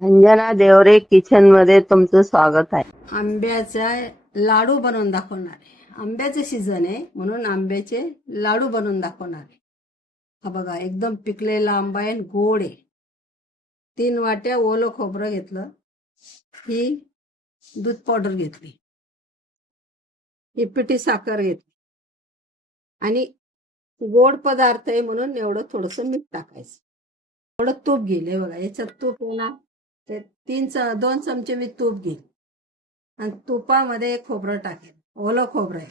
Anjana Deore kitchen मध्ये तुमचं स्वागत आहे. आंब्याचा लाडू बनवून दाखवणार आहे. आंब्याचे सीझन आहे म्हणून आंब्याचे लाडू बनवून दाखवणार आहे. हा बघा, एकदम पिकलेला आंबा आहे, गोड आहे. 3 वाट्या ओलं खोबरं घेतलं. ही दूध पावडर घेतली. ही पिठी साखर घेतली आणि गोड पदार्थ आहे म्हणून एवढं थोडंसं मीठ टाकायचं. थोडं तूप घेले बघा, याच्यात तूप आहे ना, ते 2 चमचे मी तूप घेईल आणि तुपामध्ये खोबरं टाकेल. ओलं खोबरं आहे.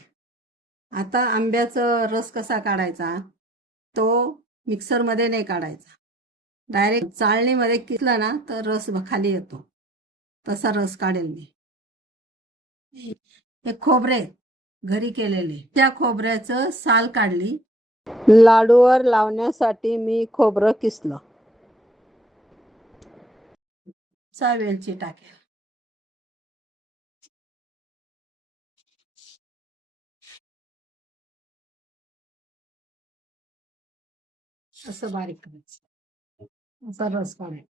आता आंब्याचा रस कसा काढायचा, तो मिक्सरमध्ये नाही काढायचा, डायरेक्ट चाळणीमध्ये किसला ना तर रस खाली येतो. तसा रस काढेल मी. हे खोबरे घरी केलेले, त्या खोबऱ्याचं साल काढली. लाडूवर लावण्यासाठी मी खोबरं किसलं. वेलची टाकेल. असं बारीक करायचं, असा रस काढायचा.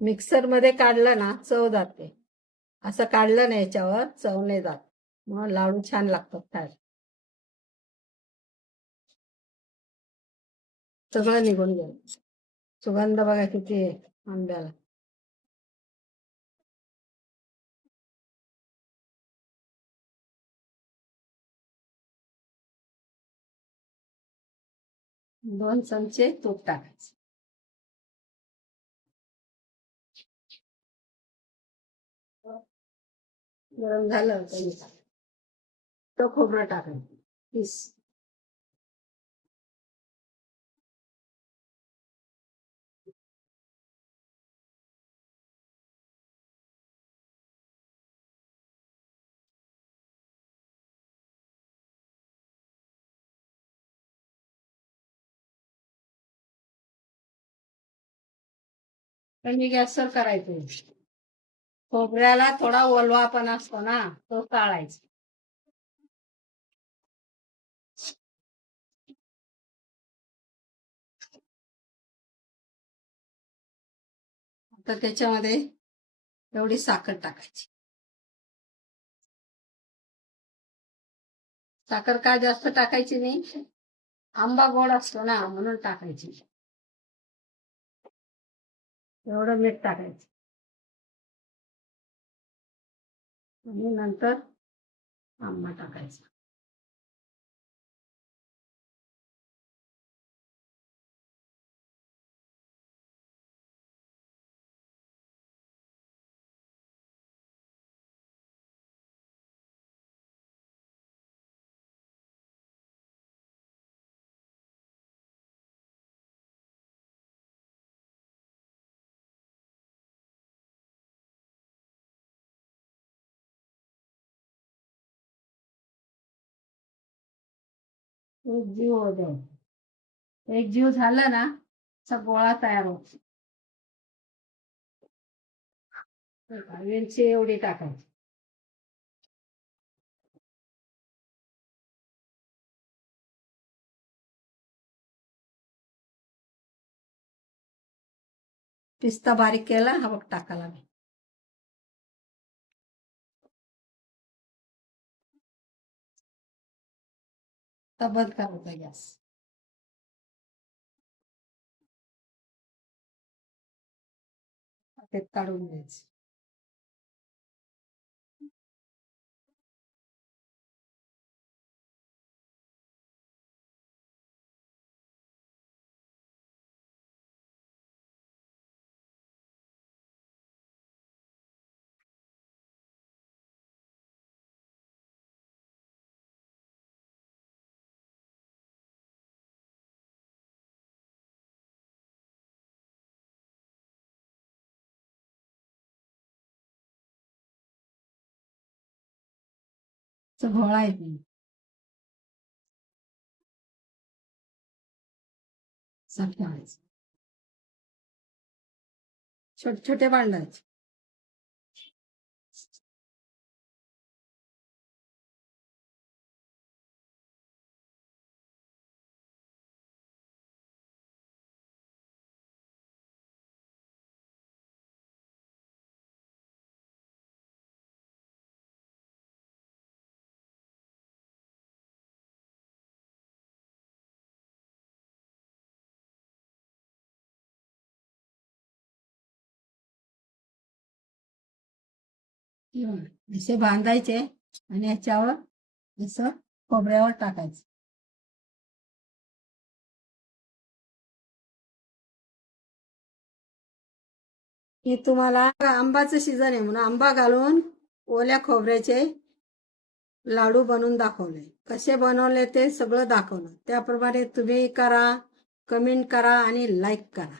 मिक्सरमध्ये काढलं ना चव जाते, असं काढलं ना याच्यावर चव नाही जात, मग लाडू छान लागतात खायला. सगळं निघून गेलं. सुगंध बघा किती आहे आंब्याला. दोन चमचे तूप टाकायचं. गरम झालं तो खोबरं टाकायचं पीस. कमी गॅसवर करायचं. खोबऱ्याला थोडा ओलवा पण असतो ना, तो टाळायचा. आता त्याच्यामध्ये एवढी साखर टाकायची. साखर काय जास्त टाकायची नाही, आंबा गोड असतो ना म्हणून टाकायची. एवढं मीठ टाकायचं आणि नंतर आंबा टाकायचा. एक जीव होऊ द्यायचा. एक जीव झाला ना, असा गोळा तयार होतो. वेलची एवढी टाकायची. पिस्ता बारीक केला हा बघ टाकायला मी. आता बंद करायचा गॅस. ते काढून घ्यायचं. घोळायचं, ठेवायचं. छोटे छोटे बांधायचे. असे बांधायचे आणि याच्यावर असं खोबऱ्यावर टाकायचं. हे तुम्हाला आंबाचं सीझन आहे म्हणून आंबा घालून ओल्या खोबऱ्याचे लाडू बनवून दाखवले. कसे बनवले ते सगळं दाखवलं. त्याप्रमाणे तुम्ही करा, कमेंट करा आणि लाईक करा.